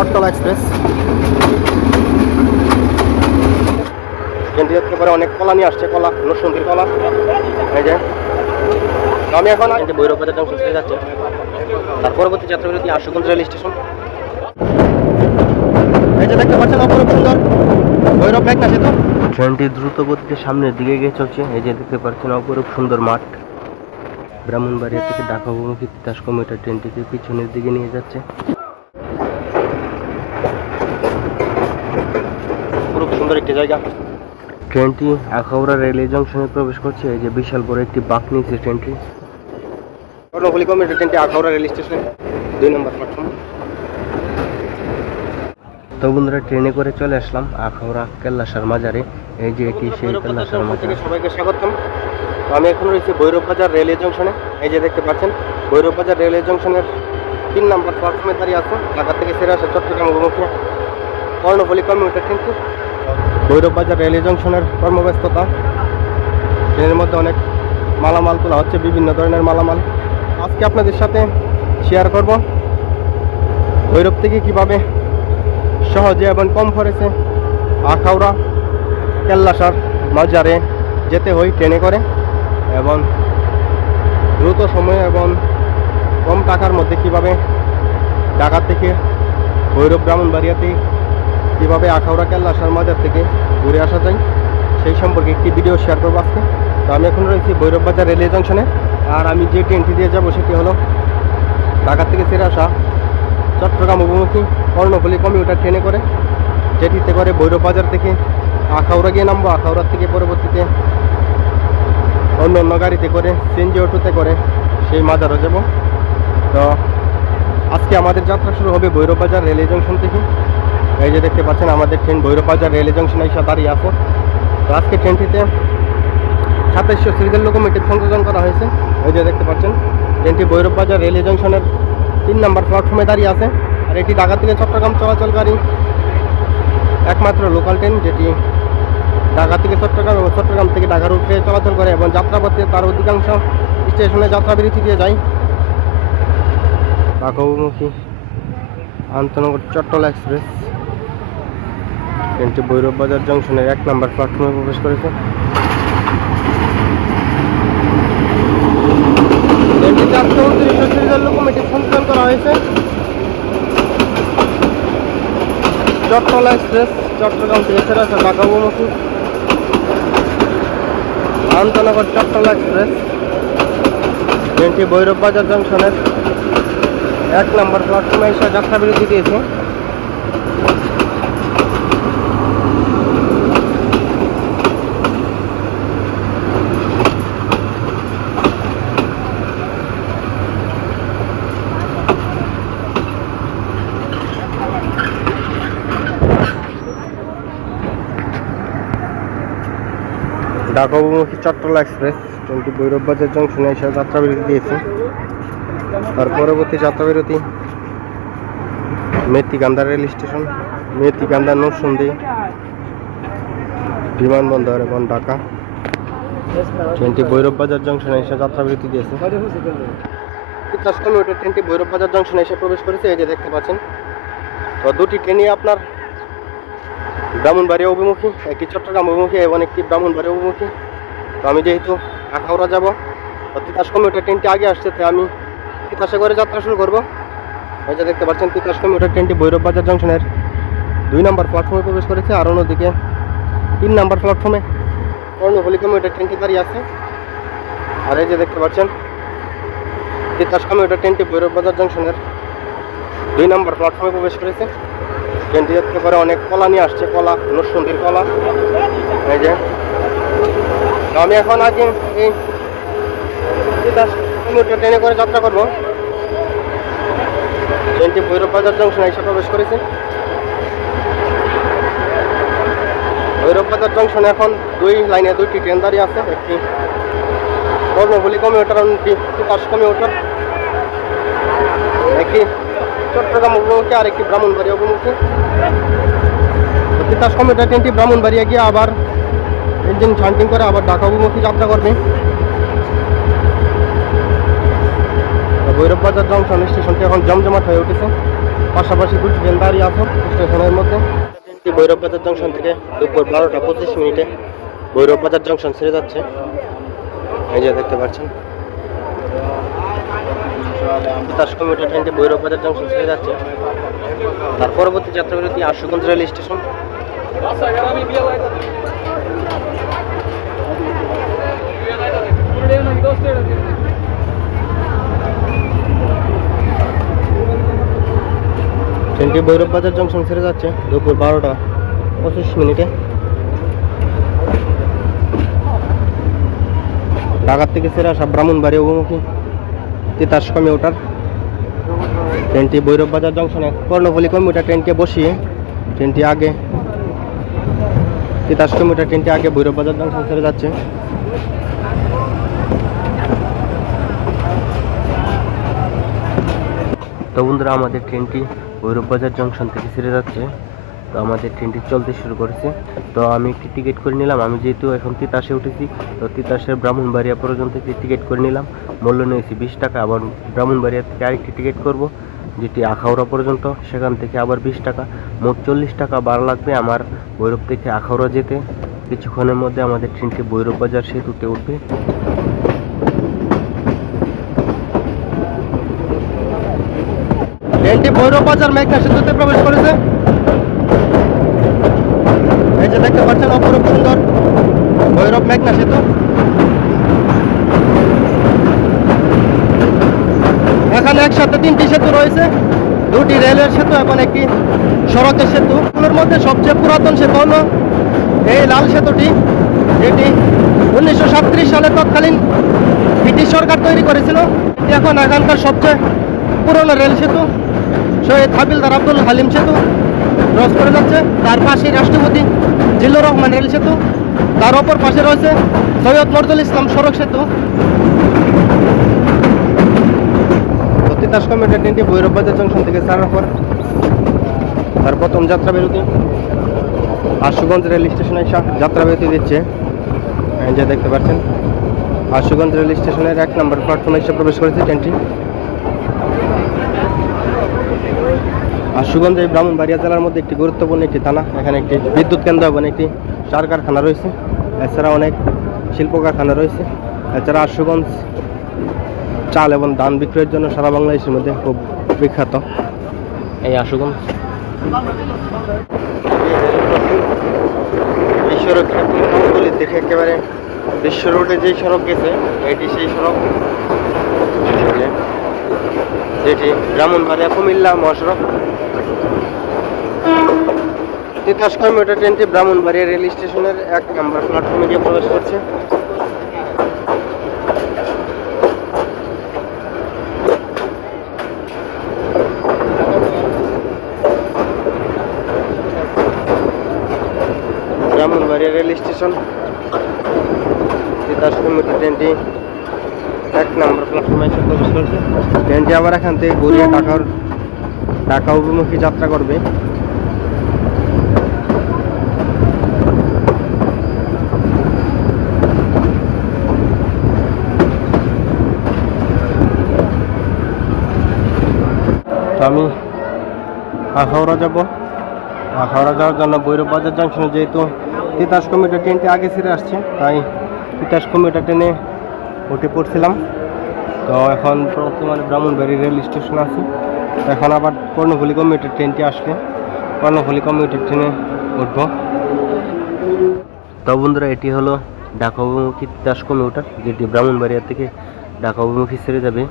Chattala express ট্রেনটি দেখতে পারে অনেক কলা নিয়ে আসছে, কলা নরসিংদীর কলা। এই যে আমি এখন ভৈরব বাজার জংশন চলে যাচ্ছে, তার পরবর্তী যাত্রাবিরতি আশুগঞ্জ রেল স্টেশন। এই যে দেখতে পাচ্ছেন অপরূপ সুন্দর ভৈরব মেঘনা সেতু। ট্রেনটি দ্রুত গতিতে সামনের দিকে এগিয়ে চলছে। এই যে দেখতে পাচ্ছেন অপরূপ সুন্দর মাঠ। ব্রাহ্মণবাড়িয়া থেকে ঢাকা অভিমুখী তিতাস কমিউটার ট্রেনটিকে পিছনের দিকে নিয়ে যাচ্ছে। অপরূপ সুন্দর একটি জায়গা। ট্রেনটি আখাউড়া রেলওয়ে জংশনে প্রবেশ করছে। এই যে বিশাল বড় একটি বাঁক নিয়েছে ট্রেনটি। কর্ণফুলী কমিউটার ট্রেনটি আখাউড়া রেল স্টেশনে 2 নম্বর প্ল্যাটফর্ম। তো বন্ধুরা, ট্রেনে করে চলে আসলাম আখাউড়া কেল্লাসার মাজারে। এই যে এটি সেই কেল্লাসার মাজার। সবাইকে স্বাগতম। তো আমি এখন রয়েছি ভৈরব বাজার রেলওয়ে জংশনে। এই যে দেখতে পাচ্ছেন ভৈরব বাজার রেলওয়ে জংশনের 3 নম্বর প্ল্যাটফর্মে দাঁড়িয়ে আছে ঢাকা থেকে ছেড়ে আসে চট্টগ্রাম অভিমুখী কর্ণফুলী কমিউটার ট্রেনটি। ভৈরব বাজার রেলওয়ে জংশনের কর্মব্যস্ততা। ট্রেনের মধ্যে অনেক মালামাল তোলা হচ্ছে, বিভিন্ন ধরনের মালামাল। আজকে আপনাদের সাথে শেয়ার করব ভৈরব থেকে কিভাবে সহজে এবং কম খরচে আখাউড়া কেল্লাসার মাজারে যেতে হয় ট্রেনে করে, এবং দ্রুত সময়ে এবং কম টাকার মধ্যে কিভাবে ঢাকা থেকে ভৈরব ব্রাহ্মণবাড়িয়াতে কীভাবে আখাউড়া কেল্লাসার মাজার থেকে ঘুরে আসা যায় সেই সম্পর্কে একটি ভিডিও শেয়ার করবো আজকে। তো আমি এখন রয়েছি ভৈরব বাজার রেলওয়ে জংশনে। আর আমি যে ট্রেনটি দিয়ে যাবো সেটি হলো ঢাকা থেকে ছেড়ে আসা চট্টগ্রাম অভিমুখী কর্ণফুলী কমিউটার ট্রেনে করে, যেটিতে করে ভৈরব বাজার থেকে আখাউড়া গিয়ে নামবো। আখাউড়ার থেকে পরবর্তীতে অন্য অন্য গাড়িতে করে সিএনজি অটোতে করে সেই মাজারও যাব। তো আজকে আমাদের যাত্রা শুরু হবে ভৈরব বাজার রেলওয়ে জংশন থেকে। এই যে দেখতে পাচ্ছেন আমাদের ট্রেন ভৈরব বাজার রেলওয়ে জংশনে এসে দাঁড়িয়ে আছে। তো আজকে ট্রেনটিতে 2700 সিরিয়াল লোকোমোটিভ সংযোজন করা হয়েছে। এই যে দেখতে পাচ্ছেন ট্রেনটি ভৈরব বাজার রেলওয়ে জংশনের 3 নম্বর প্ল্যাটফর্মে দাঁড়িয়ে আছে। আর এটি ঢাকা থেকে চট্টগ্রাম চলাচলকারী একমাত্র লোকাল ট্রেন, যেটি ঢাকা থেকে চট্টগ্রাম এবং চট্টগ্রাম থেকে ঢাকা রুটে চলাচল করে, এবং যাত্রাপথে তার অধিকাংশ স্টেশনে যাত্রাবিরতি দিয়ে যায়। ঢাকা অভিমুখী আন্তনগর চট্টলা এক্সপ্রেস ট্রেনটি ভৈরব বাজার জংশনের 1 নম্বর প্ল্যাটফর্মে প্রবেশ করেছে। ট্রেনটিতে 2900 সিরিয়াল লোকোমোটিভ সংযোজন করা হয়েছে। চট্টলা এক্সপ্রেস চট্টগ্রাম থেকে ছেড়ে আসা ঢাকা অভিমুখী আন্তনগর চট্টলা এক্সপ্রেস ট্রেনটি ভৈরব বাজার জংশনের 1 নম্বর প্ল্যাটফর্মে এসে যাত্রাবিরতি দিয়েছে। ঢাকা অভিমুখী চট্টলা এক্সপ্রেস ট্রেনটি ভৈরব বাজার জংশনে এসে যাত্রাবিরতি দিয়েছে। তার পরবর্তী যাত্রাবিরতি মেথিকান্দা রেল স্টেশন, মেথিকান্দা নরসিংদী বিমানবন্দর এবং ঢাকা। ট্রেনটি ভৈরব বাজার জংশনে এসে যাত্রাবিরতি দিয়েছে। তিতাস কমিউটার ট্রেনটি ভৈরব বাজার জংশনে এসে প্রবেশ করেছে। এই যে দেখতে পাচ্ছেন। তো দুটি ট্রেনই আপনার ব্রাহ্মণবাড়িয়া অভিমুখী, একটি চট্টগ্রাম অভিমুখী এবং একটি ব্রাহ্মণবাড়িয়া অভিমুখী। তো আমি যেহেতু আখাউড়া যাব, তো তিতাস কমিউটার ট্রেনটি আগে আসছে, তাই আমি তিতাসে করে যাত্রা শুরু করব। এই যে দেখতে পাচ্ছেন তিতাস কমিউটার ট্রেনটি ভৈরব বাজার জংশনের 2 নম্বর প্ল্যাটফর্মে প্রবেশ করেছে। আর অন্যদিকে 3 নম্বর প্ল্যাটফর্মে কর্ণফুলী কমিউটার ট্রেনটি দাঁড়িয়ে আছে। আর এই যে দেখতে পাচ্ছেন তিতাস কমিউটার ট্রেনটি ভৈরব বাজার জংশনের 2 নম্বর প্ল্যাটফর্মে প্রবেশ করেছে। ট্রেনটি দেখতে পারে অনেক কলা নিয়ে আসছে, কলা নরসিংদীর কলা। এই যে আমি এখন আগে এই তিতাস কমিউটার ট্রেনে করে যাত্রা করব। ট্রেনটি ভৈরব বাজার জংশনে এসে প্রবেশ করেছে। ভৈরব বাজার জংশনে এখন 2 লাইনে 2টি ট্রেন দাঁড়িয়ে আছে, একটি কর্ণফুলী কমিউটার এবং একটি তিতাস কমিউটার, একটি চট্টগ্রাম অভিমুখী আর একটি ব্রাহ্মণবাড়িয়া অভিমুখী। তিতাস কমিউটার ট্রেনটি ব্রাহ্মণবাড়িয়া গিয়ে আবার ইঞ্জিন শান্টিং করে আবার ঢাকা অভিমুখী যাত্রা করবে। ভৈরব বাজার জংশন স্টেশনটি এখন জমজমাট হয়ে উঠেছে। পাশাপাশি দুটি ট্রেন দাঁড়িয়ে আছে স্টেশনের মধ্যে। ট্রেনটি ভৈরব বাজার জংশন থেকে দুপুর 12টা 25 মিনিটে ভৈরব বাজার জংশন ছেড়ে যাচ্ছে। এই যে দেখতে পাচ্ছেন তিতাস কমিউটার ট্রেনটি ভৈরব বাজার জংশন ছেড়ে যাচ্ছে। তার পরবর্তী যাত্রাবিরতি আশুগঞ্জ রেল স্টেশন। ট্রেনটি ভৈরব বাজার জংশন ছেড়ে যাচ্ছে দুপুর 12টা 25 মিনিটে। ঢাকা থেকে ছেড়ে আসা ব্রাহ্মণবাড়ি অভিমুখী তিতাস কমিউটার ট্রেনটি ভৈরব বাজার জংশনে কর্ণফুলী কমিউটার ট্রেনকে বসিয়ে ট্রেনটি আগে তিতাস কমিউটার ট্রেনটি আগে ভৈরব বাজার জংশন ছেড়ে যাচ্ছে। তো বন্ধুরা আমাদের ট্রেনটি ভৈরব বাজার জংশন থেকে ছেড়ে যাচ্ছে। তো আমাদের ট্রেনটি চলতে শুরু করেছে। তো আমি একটি টিকিট করে নিলাম। আমি যেহেতু এখন তিতাসে উঠেছি, তো তিতাসের ব্রাহ্মণবাড়িয়া পর্যন্ত একটি টিকিট করে নিলাম। মূল্য নিয়েছি 20 টাকা। আবার ব্রাহ্মণবাড়িয়া থেকে আরেকটি টিকিট করব যেটি আখাউড়া পর্যন্ত, সেখান থেকে আবার 20 টাকা, মোট 40 টাকা ভাড়া লাগবে আমার ভৈরব থেকে আখাউড়া যেতে। কিছুক্ষণের মধ্যে আমাদের ট্রেনটি ভৈরব বাজার সেতুতে উঠবে। ট্রেনটি ভৈরব বাজার মেঘনা সেতুতে প্রবেশ করেছে। এই যে দেখতে পাচ্ছেন অপরূপ সুন্দর ভৈরব মেঘনা সেতু। এখানে একসাথে 3টি সেতু রয়েছে, 2টি রেলের সেতু এবং একটি সড়কের সেতু। এগুলোর মধ্যে সবচেয়ে পুরাতন সেতু হলো এই লাল সেতুটি, যেটি 1937 সালে তৎকালীন ব্রিটিশ সরকার তৈরি করেছিল। এখন এখানকার সবচেয়ে পুরনো রেল সেতু শহীদ হাবিলদার আব্দুল হালিম সেতু ক্রস করে যাচ্ছে। তার পাশে রাষ্ট্রপতি জিল্লুর রহমান রেল সেতু, তার অপর পাশে রয়েছে সৈয়দ নজরুল ইসলাম সড়ক সেতু। তিতাস কমিউটার ট্রেনটি ভৈরব বাজার জংশন থেকে ছাড়ার পর তার প্রথম যাত্রা বিরতি আশুগঞ্জ রেল স্টেশনে এসে যাত্রা বিরতি দিচ্ছে। এই যে দেখতে পাচ্ছেন আশুগঞ্জ রেল স্টেশনের 1 নম্বর প্ল্যাটফর্মে এসে প্রবেশ করেছে ট্রেনটি। আশুগঞ্জ এই ব্রাহ্মণবাড়িয়া জেলার মধ্যে একটি গুরুত্বপূর্ণ একটি থানা। এখানে একটি বিদ্যুৎ কেন্দ্র এবং একটি সার কারখানা রয়েছে। এছাড়া অনেক শিল্প কারখানা রয়েছে। এছাড়া আশুগঞ্জ চাল এবং ধান বিক্রয়ের জন্য সারা বাংলাদেশের মধ্যে খুব বিখ্যাত এই আশুগঞ্জ। এই সড়কগুলি দেখে একেবারে বিশ্ব রোডে যেই সড়ক গেছে এটি সেই সড়ক, যেটি ব্রাহ্মণবাড়িয়া কুমিল্লা মহাসড়ক। তিতাস কমিউটার ট্রেনটি ব্রাহ্মণবাড়িয়া রেল স্টেশনের 1 নম্বর প্ল্যাটফর্মে গিয়ে প্রবেশ করছে। Brahmanbaria rail station Titas commuter ট্রেনটি 1 নম্বর প্ল্যাটফর্মে এসে প্রবেশ করছে। ট্রেনটি আবার এখান থেকে গড়িয়া ঢাকা অভিমুখী যাত্রা করবে। তো আমি আখাউড়া যাব। আখাউড়া যাওয়ার জন্য ভৈরব বাজার জংশনে যেহেতু তিতাস কমিউটার ট্রেনটি আগে ছেড়ে আসছে, তাই তিতাস কমিউটার ট্রেনে উঠে পড়ছিলাম। তো এখন বর্তমানে ব্রাহ্মণবাড়ি রেল স্টেশন আছে। এখন আবার কর্ণফুলী কমিউটার ট্রেনটি আসলে কর্ণফুলী কমিউটার ট্রেনে উঠব। তো বন্ধুরা এটি হলো ঢাকা অভিমুখী তিতাস কমিউটার, যেটি ব্রাহ্মণবাড়িয়া থেকে ঢাকা অভিমুখী ছেড়ে যাবে।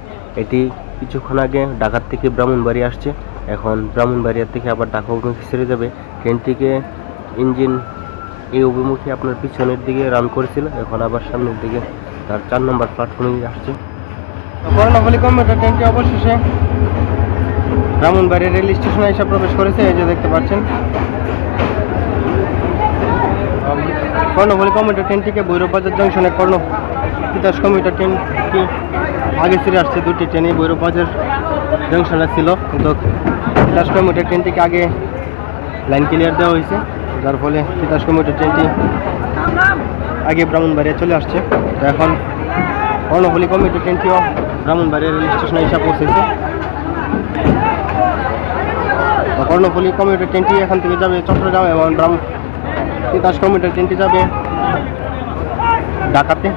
এটি কিছুক্ষণ আগে ঢাকার থেকে ব্রাহ্মণবাড়ি আসছে, এখন ব্রাহ্মণবাড়িয়া থেকে আবার ঢাকা অভিমুখী ছেড়ে যাবে। ট্রেনটিকে ইঞ্জিন এই অভিমুখী আপনার পিছনের দিকে রান করেছিল, এখন আবার সামনের দিকে তার 4 নম্বর প্ল্যাটফর্মে আসছে। কর্ণফুলী কমিউটার ট্রেনটি অবশেষে ব্রাহ্মণবাড়িয়া রেল স্টেশনে এসে প্রবেশ করেছে। এই যে দেখতে পাচ্ছেন কর্ণফুলী কমিউটার ট্রেনটিকে ভৈরব বাজার জংশনে তিতাস কমিউটার ট্রেনটি আগে ছেড়ে আসছে। 2টি ট্রেনই ভৈরব বাজার জংশনে ছিল, কিন্তু তিতাস কমিউটার ট্রেনটিকে আগে লাইন ক্লিয়ার দেওয়া হয়েছে, যার ফলে তিতাস কমিউটার ট্রেনটি আগে ব্রাহ্মণবাড়িয়া চলে আসছে। তো এখন কর্ণফুলী কমিউটার ট্রেনটিও ব্রাহ্মণবাড়িয়া রেল স্টেশনে এসে পৌঁছেছে। কর্ণফুলী কমিউটার ট্রেনটি এখান থেকে যাবে চট্টগ্রাম এবং তিতাস কমিউটার ট্রেনটি যাবে ঢাকাতে।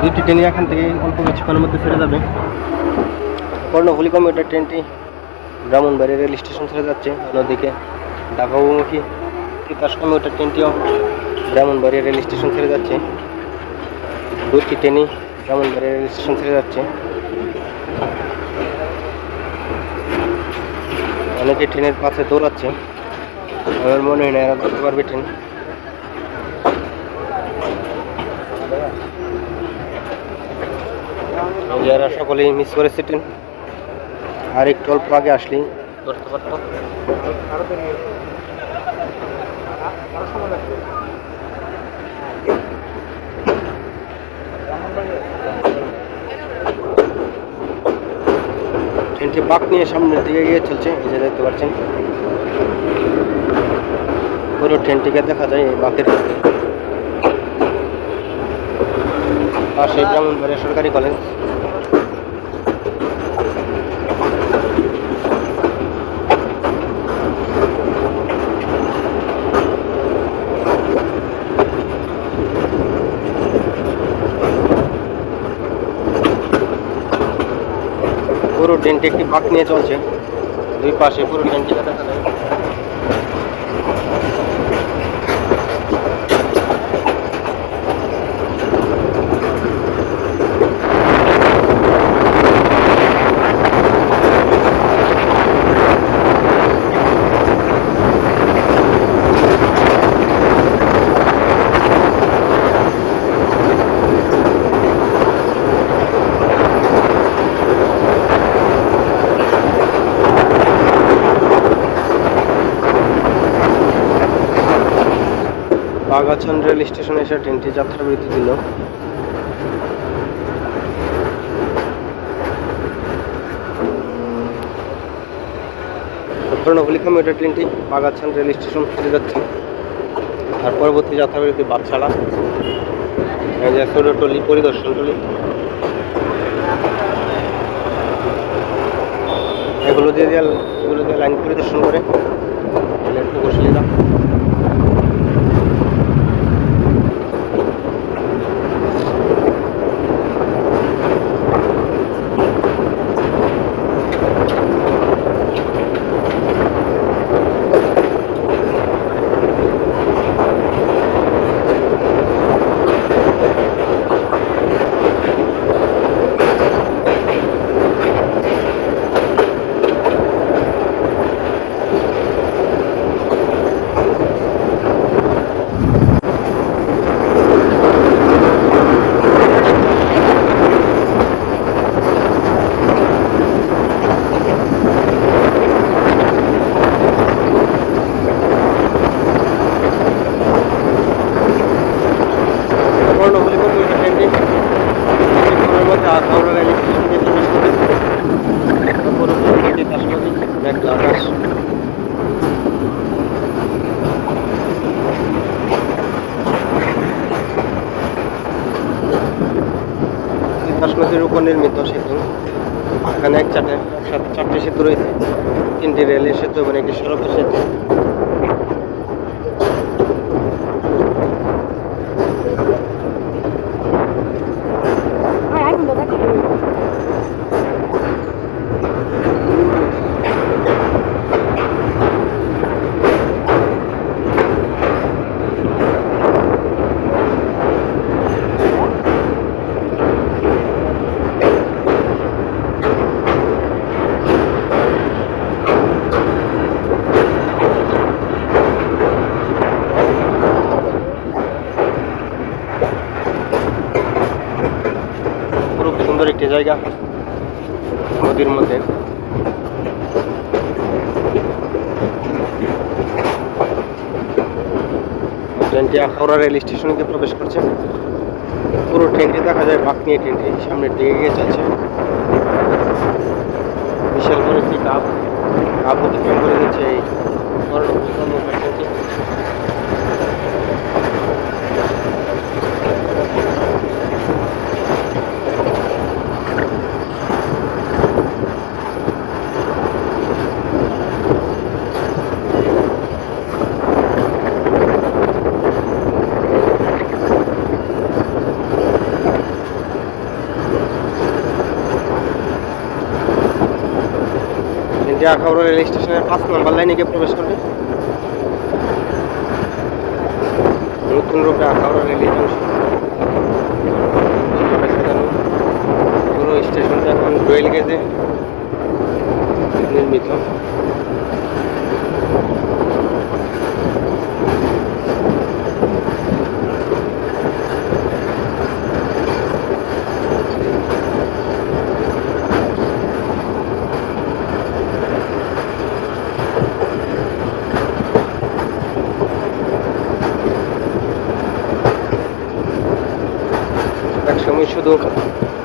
দুইটি ট্রেনই এখান থেকে অল্প কিছুক্ষণের মধ্যে ছেড়ে যাবে। কর্ণফুলী কমিউটার ট্রেনটি ব্রাহ্মণবাড়িয়া রেল স্টেশন ছেড়ে যাচ্ছে, অন্যদিকে ঢাকা অভিমুখী তিতাস কমিউটার ট্রেনটিও ব্রাহ্মণবাড়িয়া রেল স্টেশন ছেড়ে যাচ্ছে। দুটি ট্রেনই ব্রাহ্মণবাড়িয়া রেল স্টেশন ছেড়ে যাচ্ছে। অনেকে ট্রেনের পাশে দৌড়াচ্ছে, আমার মনে হয় না এরা ধরতে পারবে ট্রেন। যারা সকলেই মিস করেছে ট্রেন, আর একটু অল্প আগে আসলেই ধরতে পারত। ট্রেনটি বাঁক নিয়ে সামনের দিকে গিয়ে চলছে, এই যে দেখতে পাচ্ছেন পুরো ট্রেনটিকে দেখা যায় এই বাঁকের পাশে ব্রাহ্মণবাড়িয়া সরকারি কলেজ। পুরো ট্রেনটি একটি বাঁক নিয়ে চলছে, দুই পাশে পুরো ট্রেনটিকে দেখা যায়। বাগাছান রেল স্টেশনে এসে ট্রেনটি যাত্রাবিরতি দিল। কর্ণফুলী কমিউটার ট্রেনটি বাগাছান রেল স্টেশন চলে যাচ্ছে, আর পরবর্তী যাত্রাবিরতি বাদশালা, এই যে ছোটটলি পরিদর্শন টলি, এগুলো দিয়ে লাইন পরিদর্শন করে একটু বসিয়ে দাও। নদীর উপর নির্মিত সেতু, এখানে চারটি সেতু রয়েছে, তিনটি রেলের সেতু এবং একটি সড়কের সেতু। সুন্দর একটি জায়গা নদীর মধ্যে। ট্রেনটি হাওড়া রেল স্টেশনে প্রবেশ করছে। পুরো ট্রেনটি দেখা যায় বাঁক নিয়ে ট্রেনটি সামনের দিকে এগিয়ে যাচ্ছে। বিশাল বড় একটি কাপ অতিক্রম করে দিচ্ছে এই ট্রেনটি। যে আখাউড়া রেল স্টেশনের 5 নম্বর লাইনে গিয়ে প্রবেশ করবে। নতুন রূপে আখাউড়া রেল জংশন পুরো স্টেশনটা এখন ডুয়েল গেজে নির্মিত। একসময় শুধু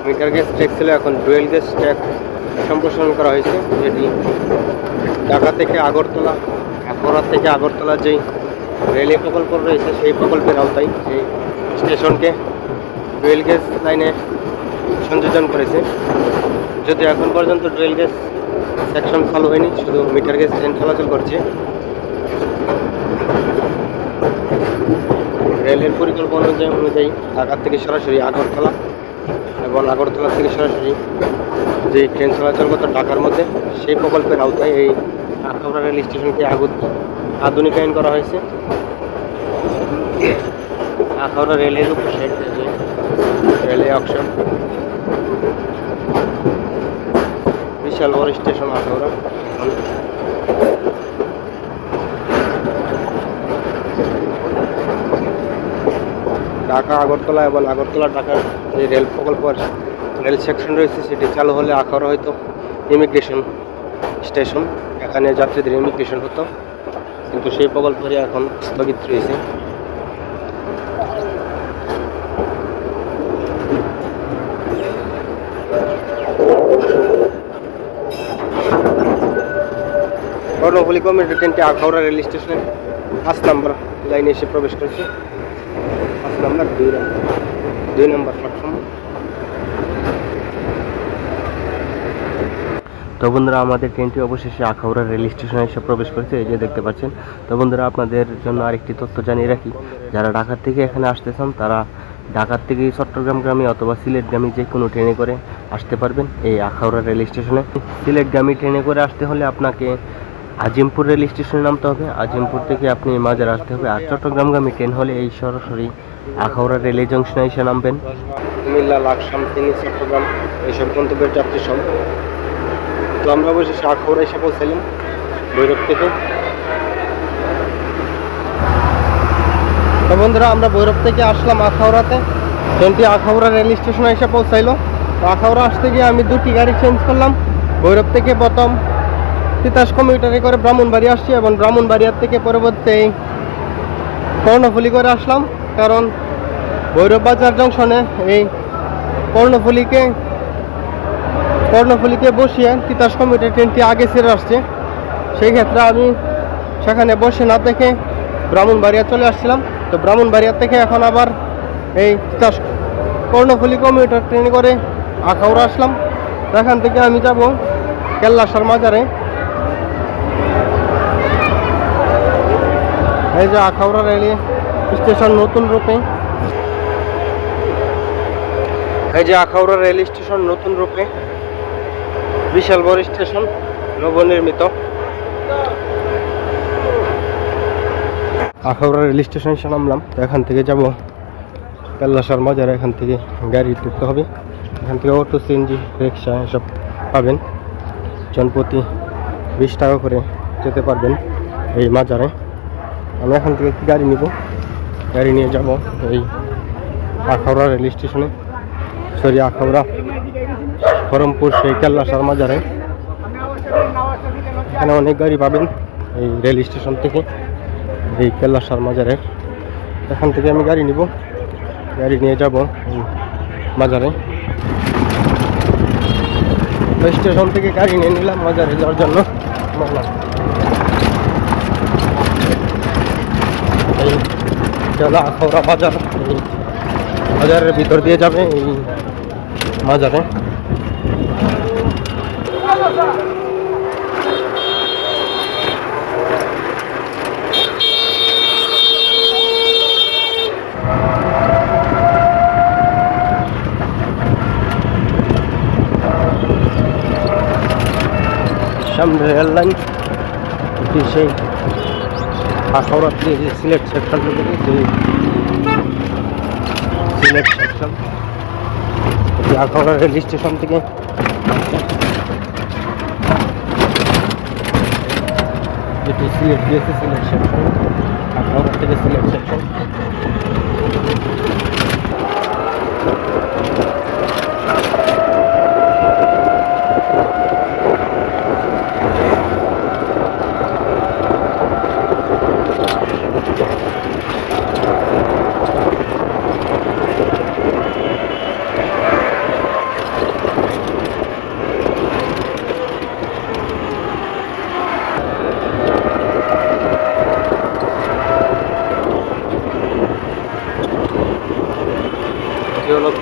মিটার গেজ ট্র্যাক ছিল, এখন ডুয়েল গেজ ট্র্যাক সম্প্রসারণ করা হয়েছে, যেটি ঢাকা থেকে আগরতলা, আখাউড়া থেকে আগরতলা যেই রেলওয়ে প্রকল্প রয়েছে সেই প্রকল্পের আওতায় এই স্টেশনকে ডুয়েল গেজ লাইনে সংযোজন করেছে। যদি এখন পর্যন্ত ডুয়েল গেজ সেকশন চালু হয়নি, শুধু মিটার গেজ ট্রেন চলাচল করছে। রেলের পরিকল্পনা অনুযায়ী ঢাকা থেকে সরাসরি আগরতলা এবং আগরতলা থেকে সরাসরি যে ট্রেন চলাচল করতো ঢাকার মধ্যে, সেই প্রকল্পের আওতায় এই আখাউড়া রেল স্টেশনকে আধুনিকায়ন করা হয়েছে। আখাউড়া রেলের উপর সাইড যে রেলওয়ে অংশন, বিশাল বড় স্টেশন আখাউড়া। ঢাকা আগরতলা এবং আগরতলা ঢাকার যে রেল প্রকল্পের রেল সেকশন রয়েছে সেটি চালু হলে আখাউড়া হয়তো ইমিগ্রেশন স্টেশন, এখানে যাত্রীদের ইমিগ্রেশন হতো, কিন্তু সেই প্রকল্পটি এখন স্থগিত রয়েছে। কর্ণফুলী কমিউটার ট্রেনটি আখাউড়া রেল স্টেশনের 5 নম্বর লাইনে এসে প্রবেশ করেছে। 5 নম্বর 2 নম্বর প্ল্যাটফর্ম। তো বন্ধুরা, আমাদের ট্রেনটি অবশেষে আখাউড়া রেল স্টেশনে এসে প্রবেশ করেছে, এই যে দেখতে পাচ্ছেন। তো বন্ধুরা, আপনাদের জন্য আরেকটি তথ্য জানিয়ে রাখি, যারা ঢাকার থেকে এখানে আসতে চান তারা ঢাকার থেকে চট্টগ্রামগামী অথবা সিলেটগামী যে কোনো ট্রেনে করে আসতে পারবেন এই আখাউড়া রেল স্টেশনে। সিলেটগামী ট্রেনে করে আসতে হলে আপনাকে আজিমপুর রেল স্টেশনে নামতে হবে, আজিমপুর থেকে আপনি মাজার আসতে হবে। আর চট্টগ্রামগামী ট্রেন হলে এই সরাসরি আখাউড়া রেল জংশনে এসে নামবেন। কুমিল্লা, লাকসাম, ফেনী, চট্টগ্রাম এইসব গন্তব্যের যাত্রী সব। তো আমরা অবশেষে আখাউড়া এসে পৌঁছালাম ভৈরব থেকে। তো বন্ধুরা, আমরা ভৈরব থেকে আসলাম আখাউড়াতে, ট্রেনটি আখাউড়া রেল স্টেশনে এসে পৌঁছাইলো। তো আখাউড়া আসতে গিয়ে আমি 2টি গাড়ি চেঞ্জ করলাম। ভৈরব থেকে প্রথম তিতাস কমিউটারে করে ব্রাহ্মণবাড়িয়া আসছি এবং ব্রাহ্মণবাড়িয়ার থেকে পরবর্তী কর্ণফুলী করে আসলাম, কারণ ভৈরব বাজার জংশনে এই কর্ণফুলীকে বসিয়ে তিতাস কমিউটার ট্রেনটি আগে ছেড়ে আসছে। সেই ক্ষেত্রে আমি সেখানে বসে না দেখে ব্রাহ্মণবাড়িয়া চলে আসছিলাম। তো ব্রাহ্মণবাড়িয়া থেকে এখন আবার এই তিতাস কর্ণফুলী কমিউটার ট্রেনে করে আখাউড়া আসলাম। এখান থেকে আমি যাব কেল্লাসার মাজারে। এই যে আখাউড়া রেল স্টেশন নতুন রূপে, এই যে আখাউড়া রেল স্টেশন নতুন রূপে, বিশাল বড় স্টেশন, নবনির্মিত। আখাউড়া রেল স্টেশনে এসে নামলাম। তো এখান থেকে যাব কেল্লাসার মাজারে, এখান থেকে গাড়ি ঢুকতে হবে। এখান থেকে অটো, সিএনজি, রিক্সা এসব পাবেন। জনপ্রতি 20 টাকা করে যেতে পারবেন এই মাজারে। আমি এখান থেকে গাড়ি নিব, গাড়ি নিয়ে যাব এই আখাউড়া রেল স্টেশনে, আখাউড়া বহরমপুর সেই কেল্লাসার মাজারে। এখানে অনেক গাড়ি পাবেন এই রেল স্টেশন থেকে এই কেল্লাসার মাজারে। এখান থেকে আমি গাড়ি নিব, গাড়ি নিয়ে যাব এই মাজারে। স্টেশন থেকে গাড়ি নিয়ে নিলাম মাজারে যাওয়ার জন্য। এই আখাউড়া বাজার, এই বাজারের ভিতর দিয়ে যাবে এই মাজারে। সামনে রেল লাইন, এটি সেই আখাউড়া থেকে যে সিলেট সেকশন থেকে যে সিলেট সেকশন, এটি আখাউড়া রেল স্টেশন থেকে যেটি সিলেট গিয়েছে সিলেট সেকশন, আখাউড়া থেকে সিলেট সেকশন।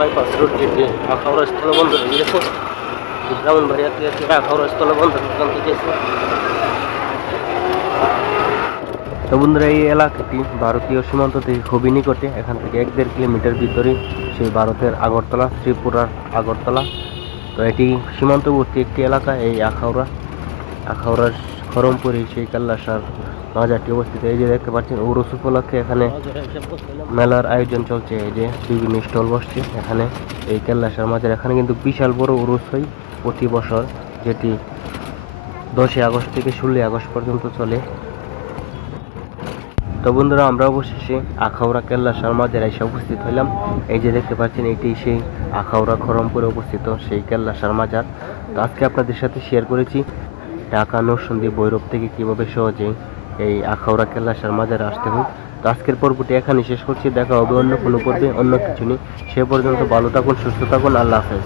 বাইপাস রোড যেটি আখাউড়া স্থলবন্দর গিয়েছে, ব্রাহ্মণবাড়িয়া থেকে আখাউড়া স্থলবন্দর পর্যন্ত গেছে। তো বন্ধুরা, এই এলাকাটি ভারতীয় সীমান্ত থেকে খুবই নিকটে, এখান থেকে 1-1.5 কিলোমিটার ভিতরে সেই ভারতের আগরতলা, ত্রিপুরার আগরতলা। তো এটি সীমান্তবর্তী একটি এলাকা। এই আখাউড়ার খরমপুরে সেই কেল্লাসার মাজারটি অবস্থিত। এই যে দেখতে পাচ্ছেন উরুস উপলক্ষে এখানে মেলার আয়োজন চলছে, এই যে বিভিন্ন স্টল বসছে এখানে এই কেল্লাসার মাজার। এখানে কিন্তু বিশাল বড় উরুস হয় প্রতি বছর, যেটি 10 আগস্ট থেকে 16 আগস্ট পর্যন্ত চলে। তো বন্ধুরা, আমরা অবশেষে আখাউড়া কেল্লাসার মাজারে এসে উপস্থিত হইলাম। এই যে দেখতে পাচ্ছেন এটি সেই আখাউড়া খরমপুরে অবস্থিত সেই কেল্লাসার মাজার। তো আজকে আপনাদের সাথে শেয়ার করেছি ঢাকা নরসিংদী ভৈরব থেকে কীভাবে সহজে এই আখাউড়া কেল্লাসার মাজারে আসতে হয়। তো আজকের পর্বটি এখানে শেষ করছি, দেখা হবে অন্য কোনো পর্বে অন্য কিছু নিয়ে। সে পর্যন্ত ভালো থাকুন, সুস্থ থাকুন, আল্লাহ হাফেজ।